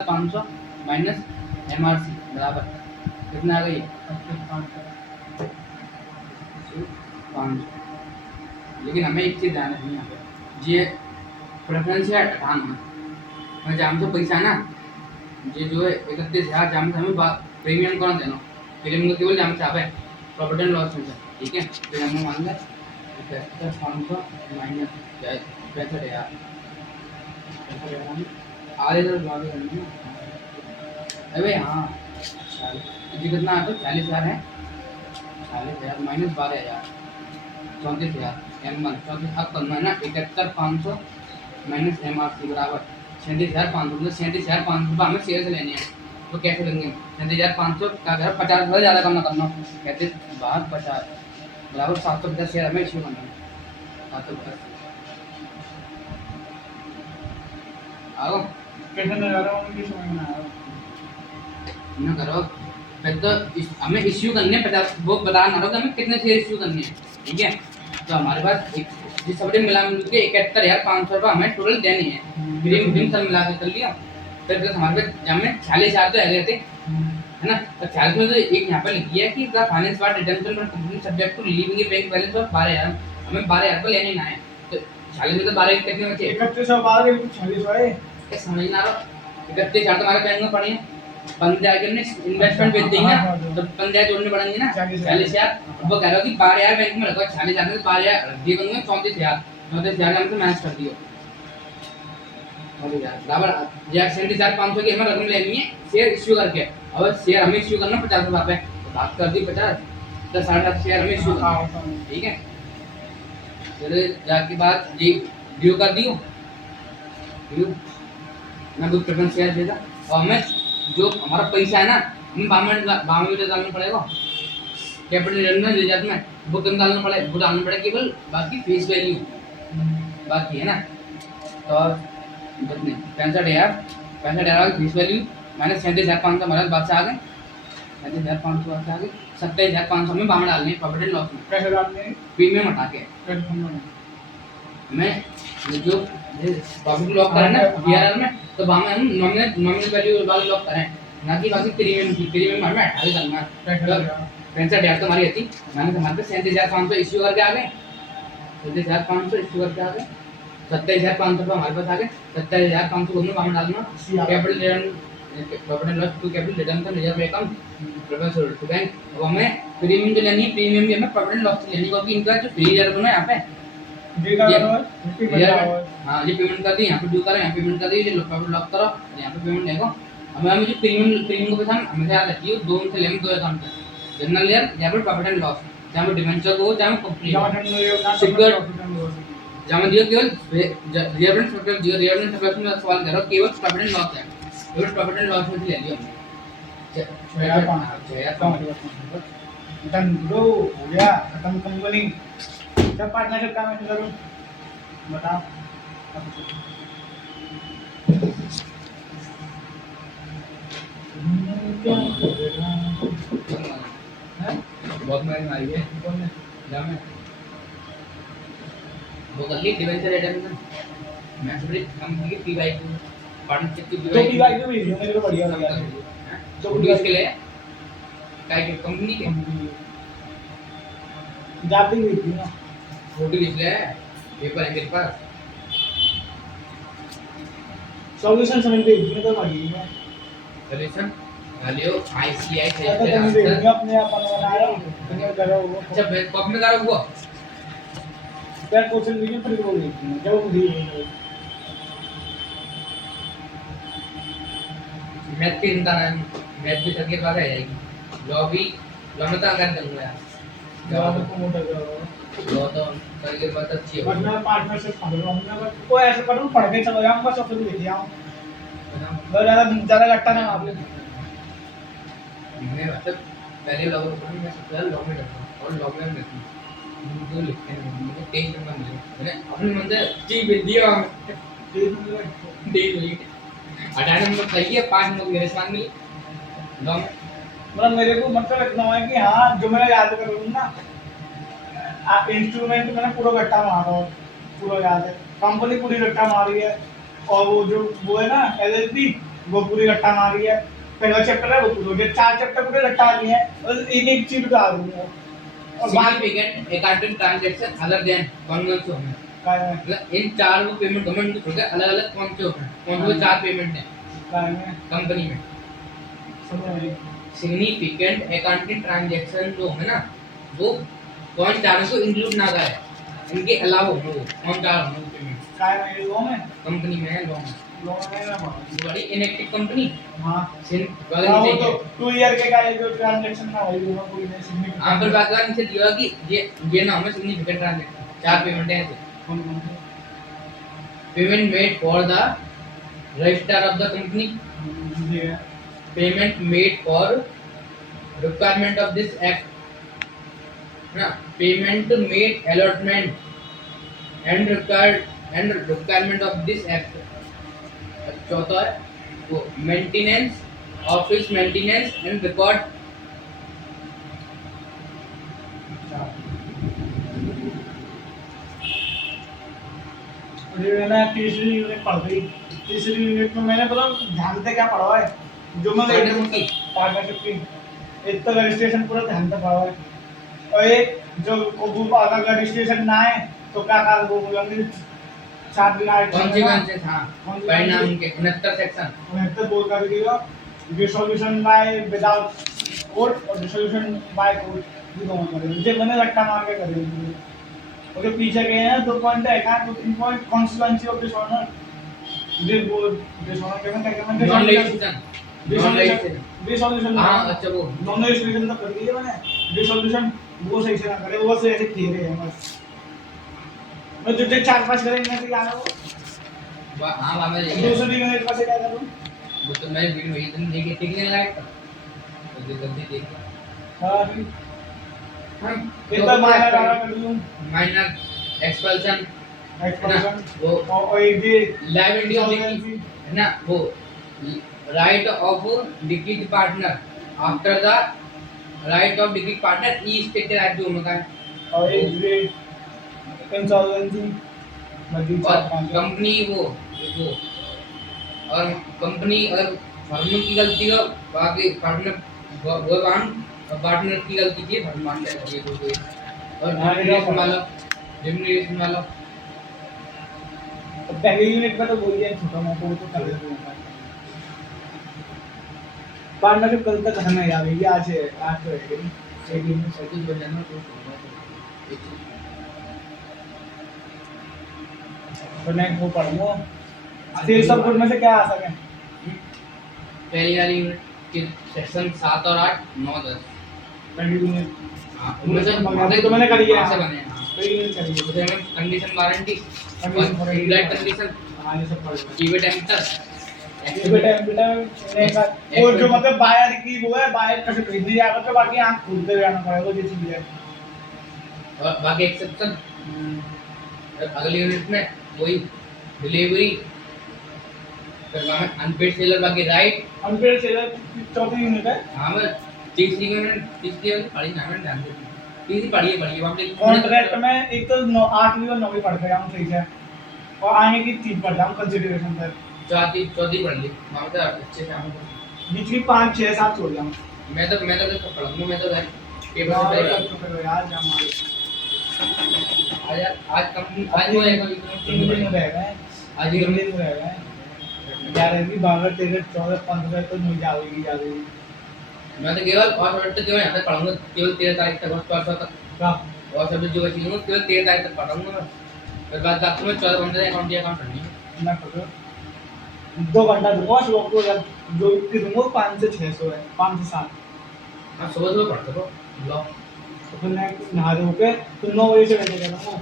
500 minus MRC बराबर कितना आ गई 500। लेकिन हमें एक चीज़ ध्यान रखनी है, ये प्रेफरेंस है 98 जाम तो पैसा ना ये जो है 31,000 जाम से हमें प्रीमियम कौन देना प्रीमियम को केवल जाम से आप प्रॉफिट एंड लॉस में से ठीक है। तो हमें मान लें 500 माइनस 65,000 आधे तो बात करनी है। अबे हाँ ये कितना आता है 40,000 है 40,000 माइनस 12,000 34,000 M1 34 अब करना है ना 71,500 माइनस MRC बराबर 37,500 मतलब 37,500 रुपये हमें शेयर से लेने हैं। तो कैसे लेंगे 37,500 का अगर 50 ज़्यादा करना कहते बाहर 50 बराबर 750 शेयर हमें इश्यू करना है 750 आओ कैसे नज़ारा रहा हूँ कि समझ में आया ना करो फिर तो हमें इश्यू करने 50 वो बता ना रहा हमें कितने शेयर इश्यू करने हैं ठीक है। तो हमारे पास जिस सबसे मिला मिल के 71,500 रुपये हमें टोटल देनी है ग्रीन ग्रीन सब मिला के कर लिया। फिर प्लस हमारे पास जब में 46,000 तो है थे है ना। तो 40 में तो एक यहाँ पर लिखी है कि the finance part retention for company subject to leaving bank balance of 12,000 हमें 12,000 रुपये लेने ना है। तो 40 में तो 12 कितने बचे 31,000 40 है क्या समझ ना रहा 31,000 तुम्हारे बैंक में पड़े हैं 15,000 ने इन्वेस्टमेंट बेच देंगे ना तो 15,000 जोड़ने पड़ेंगे ना 40,000। वो कह रहा हो कि 12,000 बैंक में रखो 40,000 में 12,000 रख दिए बंगे 34,000 हम तो मैच कर दियो बराबर या 37,500 की हमें रकम लेनी है शेयर इश्यू करके। अब शेयर हमें इश्यू करना 50 रुपये तो बात कर दी 50 तो 7.5 शेयर हमें इश्यू करना ठीक है। फिर जाके बाद ये ड्यू कर दियो ड्यू ना कुछ प्रेफरेंस शेयर देगा और हमें जो हमारा पैसा है ना हमें 52 में डालना पड़ेगा कैपिटल में ले जाते में वो कम डालना पड़ेगा वो डालना पड़ेगा केवल बाकी फेस वैल्यू बाकी है ना। तो कितने 65,000 की फेस वैल्यू माइनस 37,500 हमारे बात से आ गए 37,500 बात से आ गए 27,500 में बाहर डालने प्रॉफिट एंड लॉस में कैसे डालने प्रीमियम हटा के हमें जो प्रॉफिट लॉक करें ना DRR में तो वहाँ हम नॉमिनल वैल्यू वाले लॉक करें ना कि बाकी प्रीमियम हमें हटा के करना है। 65,000 तो हमारी थी मैंने हमारे पे 37,500 इश्यू करके आ गए 37,500 इश्यू करके आ गए 27,500 रुपये हमारे पास आ गए 27,500 को वहाँ डालना capital return profit and loss to capital return का reserve account preference to bank. अब हमें प्रीमियम जो लेनी है प्रीमियम भी हमें प्रॉफिट एंड लॉस से लेनी क्योंकि इनका जो फ्री रिजर्व है यहाँ पे हाँ ये पेमेंट कर दी यहाँ पे ड्यू करो यहाँ पेमेंट कर दी ये प्रॉफिट लॉक करो यहाँ पे पेमेंट देखो। हमें जो प्रीमियम को पैसा हमेशा याद रखिए दो से लेंगे दो अकाउंट है जनरल लेयर या फिर प्रॉफिट एंड लॉस जहाँ पे डिवेंचर को जहाँ पे कंपनी सिक्योर जहाँ दियो केवल रियरेंस सब्सक्रिप्शन में सवाल करो केवल प्रॉफिट एंड लॉस है केवल प्रॉफिट एंड लॉस में से ले लियो हमने डन ब्रो हो गया खत्म कंपनी जब पार्टनरशिप का मैं करूं बताओ बहुत महंगी मारी है जामे वो कर ली डिवेंचर रिटर्न मैं सभी कंपनी की पीवाई पार्टनरशिप की तो पीवाई को भी मेरे को बढ़िया लगा तो उसके लिए काय की कंपनी के जाती हुई थी ना फोटो लिख ले पेपर है मेरे पास सॉल्यूशन समझ के इतने तो लगी है सॉल्यूशन डालियो ICI से अपने आप बना रहा हूं तुम्हें करो वो अच्छा कॉपी में करो वो यार क्वेश्चन वीडियो पर बोल रही थी जब वो दी मैथ की चिंता नहीं मैथ की सर्किट बात आ जाएगी लॉ में तो कर दूंगा यार जवाब को मोटा करो लॉ तो सर्किट बात अच्छी है बस मैं पार्टनरशिप कर रहा हूं मैं को ऐसे करूं पढ़ के चला जाऊंगा सब कुछ लिख आऊं बहुत ज्यादा घट्टा ना आप मैं मतलब पहले लॉ में मैं सबसे ज्यादा लॉ में करता हूं और लॉ में लिखता हूं जो लिखते हैं मुझे तेज नंबर मिले मैंने अपने मन से जी भेज दिया दे हुई 18 नंबर सही है 5 नंबर मेरे साथ मिले लॉ में मतलब मेरे को मतलब इतना है कि हाँ जो मैं याद कर लूँ ना आप इंस्ट्रूमेंट मैंने पूरा गट्टा मारा हो पूरा याद है कंपनी पूरी गट्टा मारी है और वो जो वो है ना LLP वो पूरी रट्टा मारी है। पहला चैप्टर है वो पूरा हो गया, 4 चैप्टर पूरे रट्टा मारी है और एक चीज बता दूंगा। और बाकी significant accounting transaction other than कौन-कौन से होंगे? मतलब इन चार वो पेमेंट गवर्नमेंट को छोड़कर अलग-अलग कौन से होंगे? कौन से चार पेमेंट हैं कंपनी में? सिग्निफिकेंट अकाउंटिंग ट्रांजैक्शन जो होंगे ना वो कौन चारों को इंक्लूड ना करे, इनके अलावा होंगे वो कौन चार होंगे वो पेमेंट कंपनी में है लॉ में बड़ी इनएक्टिव कंपनी। हाँ सिन हाँ, वाला वो नीचे तो है। 2 ईयर के का ये जो ट्रांजैक्शन ना वही होगा पूरी में सिग्निफिकेंट। हाँ पर बात नीचे दिया कि ये ना हमें सिग्निफिकेंट ट्रांजैक्शन चार पेमेंट है ऐसे। कौन-कौन से? Payment made for the register of the company, ये है। Payment made for requirement of this act ना, payment made allotment and requirement of this act. चौथा है वो maintenance office maintenance and record. और ये मैंने तीसरी यूनिट पढ़ गई। तीसरी यूनिट में मैंने पता ध्यान से क्या पढ़ा है जो मैं पार्टनरशिप की एक तो रजिस्ट्रेशन पूरा ध्यान से पढ़ा है और एक जो अगर रजिस्ट्रेशन ना है तो क्या क्या वो बोलेंगे 4 दिन आए कॉन्सिक्वेंसेस। हाँ परिणाम उनके 69 सेक्शन उन्हें बोल कर दिया डिसॉल्यूशन बाय विदाउट कोर्ट और डिसॉल्यूशन बाय कोर्ट ये दोनों करेंगे जे मैंने रट्टा मार के करेंगे। ओके पीछे गए हैं 2 पॉइंट है का 2-3 point constituency of dishonour dishonour के में क्या क्या नॉन रजिस्ट्रेशन डिसॉल्यूशन हाँ अच्छा वो नॉन रजिस्ट्रेशन तो कर दिया मैंने डिसॉल्यूशन वो सही से ना करे वो से ऐसे खेल रहे हैं बस मैं जो 4-5 करेंगे तो यार वो हाँ वहाँ में देखिए दूसरी यूनिट का से क्या करूं वो तो मैं वीडियो में इतनी देखी टिकने लायक था तो जो जल्दी देखी। हां हम ये तो माइनर आ कर दूं माइनर एक्सपल्शन एक्सप्रेशन वो और ये लायबिलिटी ऑफ द है ना वो write off liquid partner after the write off liquid partner ई स्टेटेड एट दोनों का है। और ये इंसॉल्वेंसी बड़ी और 4-5 कंपनी वो और कंपनी अगर फर्म की गलती हो बाकी पार्टनर वो पार्टनर की गलती थी फर्म मान लेती है कोई और रिम्यूनरेशन वाला पहली यूनिट में तो बोल दिया छोटा मोटा वो तो कर देते पार्टनरशिप कल तक हमें याद है आज तो है एक दिन में सब कुछ बन जाना तो तो नेक्स्ट वो पढ़ूंगा फिर सब कुछ में से क्या आ सके पहली वाली यूनिट के सेक्शन 7 और 8 9 10 पहली यूनिट हां उनमें से मगर तो मैंने कर लिया से बने हैं पहली यूनिट कर लिया उसमें हमें condition warranty Condition warranty। England condition हाँ ये सब पढ़ लिया ईवेट एंटर वो जो मतलब बायर की वो है बायर कैसे खरीदने जाएगा तो बाकी आंख खोलते हुए आना पड़ेगा ये चीज है और बाकी एक्सेप्शन अगली यूनिट में वही डिलीवरी फिर वहाँ अनपेड सेलर बाकी राइट अनपेड सेलर चौथी यूनिट है हाँ मैं तीसरी वाली पढ़ी ना मैंने ध्यान से तीसरी पढ़ी वहाँ पे कॉन्ट्रैक्ट में एक तो 8वीं और 9वीं पढ़ गया हम सही से और आगे की 3 पढ़ जाऊं कंसीडरेशन पर चौथी पढ़ ली वहाँ पे अच्छे से हम बीच की 5 6 7 छोड़ जाऊं मैं तो पढ़ूंगा मैं तो पेपर हाँ, से तो फिर यार जा मार पहले आज कंपनी आज वो है 3 दिन रह गए आज 3 दिन रह गए 11वीं 12 13 14 15 तो नहीं जाएगी मैं तो केवल और तो केवल यहाँ तक पढ़ूंगा केवल 13 तारीख तक बस परसों तक क्या और सब जो बची हूँ केवल 13 तारीख तक पढ़ूंगा फिर बाद तक में 14 15 अकाउंट पढ़नी है ना पढ़ो 2 घंटा दूंगा सुबह को जो भी दूंगा 5 से 600 है 5 से 7 हाँ सुबह पढ़ सको लो तो फिर मैं नहा धो के तो 9 बजे से बैठे करूँगा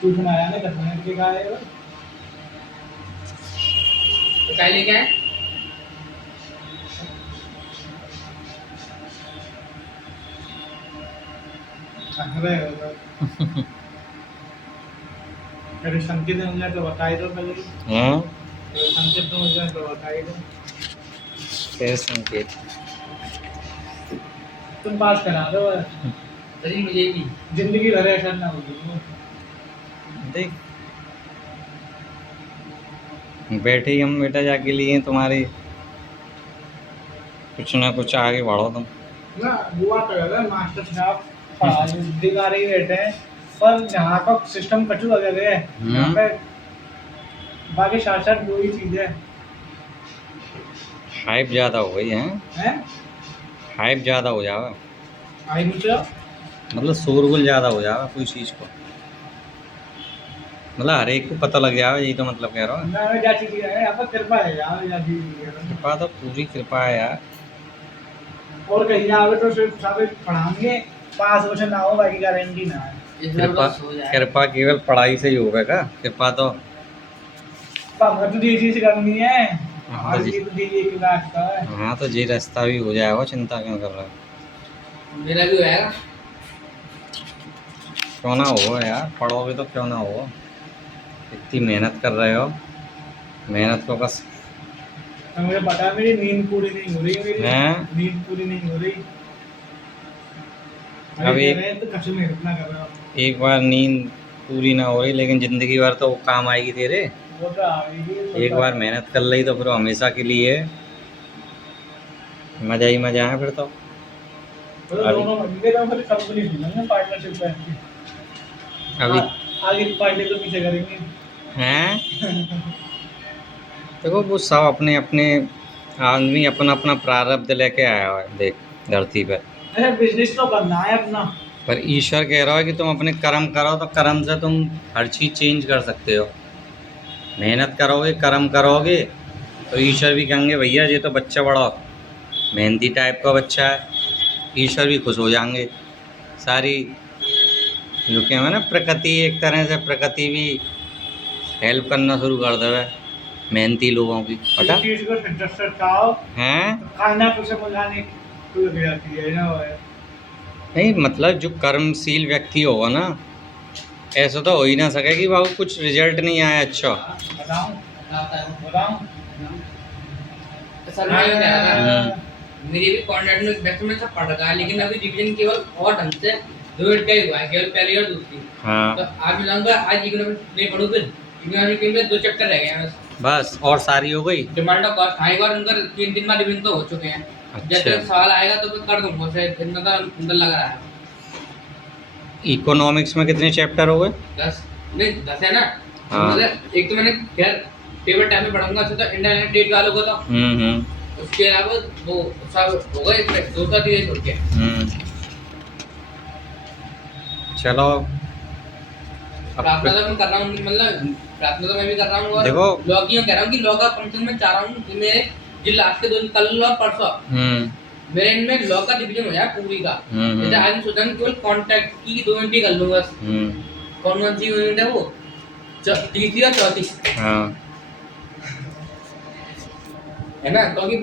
ट्यूशन आया ना 10 मिनट के का आएगा तो क्या लेके आए अरे संकेत मुझे तो बताई दो पहले हाँ संकेत तो मुझे तो बताई दो फिर संकेत तुम पास करा दो सही मुझे भी जिंदगी भर ऐसा ना होगी देख बैठे ही हम बेटा जाके लिए तुम्हारे, कुछ ना कुछ आगे बढ़ो तुम। ना बुआ तो है मास्टर साहब पढ़ाई दिखा रही रहते हैं, पर यहाँ का सिस्टम कचू लगे है यहाँ पे, बाकी साथ साथ दो ही चीज है। हाइप ज़्यादा हो गई है, हैं हाइप ज़्यादा हो जावा, आई मतलब मतलब शोरगुल ज़्यादा हो जावा कोई चीज़ को, मतलब हर एक को पता लग जावा, यही तो मतलब कह रहा हूँ। ना क्या चीज है यहाँ पर, कृपा है यार या कृपा तो पूरी कृपा है यार। और कहीं जाओगे तो सिर्फ सब पढ़ाएंगे, पास हो ना हो बाकी गारंटी ना है। इस बार कृपा बस हो जाए। कृपा केवल पढ़ाई से ही होगा का, कृपा तो पापा तो ये चीज करनी है, हाँ और जी। ये तो ये एक रास्ता है। हाँ तो ये रास्ता भी हो जाएगा, चिंता क्यों कर रहा है। मेरा भी होएगा। क्यों ना हो यार, पढ़ोगे तो क्यों ना हो, इतनी मेहनत कर रहे हो, मेहनत को बस। तो मुझे पता है मेरी नींद पूरी नहीं हो रही, मेरी हैं? नींद पूरी नहीं हो रही। अभी अभी तो कसम मेहनत ना कर रहा हूँ। एक बार नींद पूरी ना हो रही, लेकिन ज़िंदगी भर तो वो काम आएगी तेरे। वो तो आएगी, एक बार मेहनत कर ली तो फिर वो हमेशा के लिए मज़ा ही मज़ा है फिर तो। तो दोनों मिलके तो फिर कंपनी खुलेंगे पार्टनरशिप पे। अभी आगे पार्टी तो पीछे करेंगे। हैं, देखो वो सब अपने अपने आदमी अपना अपना प्रारब्ध लेके आया हुआ है देख धरती पर। अच्छा बिजनेस तो करना है अपना। पर ईश्वर कह रहा है कि तुम अपने कर्म करो, तो कर्म से तुम हर चीज़ चेंज कर सकते हो। मेहनत करोगे, कर्म करोगे, तो ईश्वर भी कहेंगे भैया ये तो बच्चा बड़ा मेहनती टाइप का बच्चा है, ईश्वर भी खुश हो जाएंगे। सारी जो क्या है ना, प्रकृति एक तरह से प्रकृति भी हेल्प करना शुरू कर देवे मेहनती लोगों की, पता इस चीज को इंटरेस्टेड खाओ हैं। तो खाना कुछ समझाने को लग जाती है ना। नहीं मतलब जो कर्मशील व्यक्ति होगा ना, ऐसा तो हो ही ना सके कि बाबू कुछ रिजल्ट नहीं आया अच्छा। बताऊं आता है। बताऊं सर मैं ये कह रहा था, हम्म। मेरी भी कॉन्ट्रैक्ट में वैसे में सब पढ़ रखा है, लेकिन अभी रिवीजन केवल और ढंग से 2 मिनट का ही हुआ है, केवल पहली और दूसरी। हाँ तो आज मैं जाऊंगा, आज इकोनॉमिक्स नहीं पढ़ूं, फिर इकोनॉमिक्स में 2 चैप्टर रह गए हैं बस। बस और सारी हो गई। डिमांड ऑफ कॉस्ट हाई और उनका 3 बाद रिवीजन तो हो चुके हैं। जब अच्छा। तक सवाल आएगा तो फिर कर दूंगा, शायद इतना तो अंदर लग रहा है। इकोनॉमिक्स में कितने चैप्टर हो गए? 10 नहीं 10 है ना। हाँ। मतलब एक तो मैंने खैर पेपर टाइम में पढ़ूंगा, तो इंटरनेट डेट वालों को तो उसके अलावा वो सब होगा, इसमें 2 छोड़ के। चलो प्रार्थना तो मैं कर रहा हूँ, मतलब प्रार्थना तो मैं भी कर रहा हूँ, और देखो लॉ की कह रहा हूँ कि लॉ का कम से कम मैं चाह रहा हूँ कि मेरे जो लास्ट के 2 दिन कल और परसों मेरे इनमें लॉ का डिवीजन हो जाए पूरी का। जैसे आज मैं सोचा हूँ केवल कॉन्ट्रैक्ट की 2 मिनट ही कर लूँ बस। कौन कौन सी यूनिट है वो, तीसरी और चौथी हाँ है ना, क्योंकि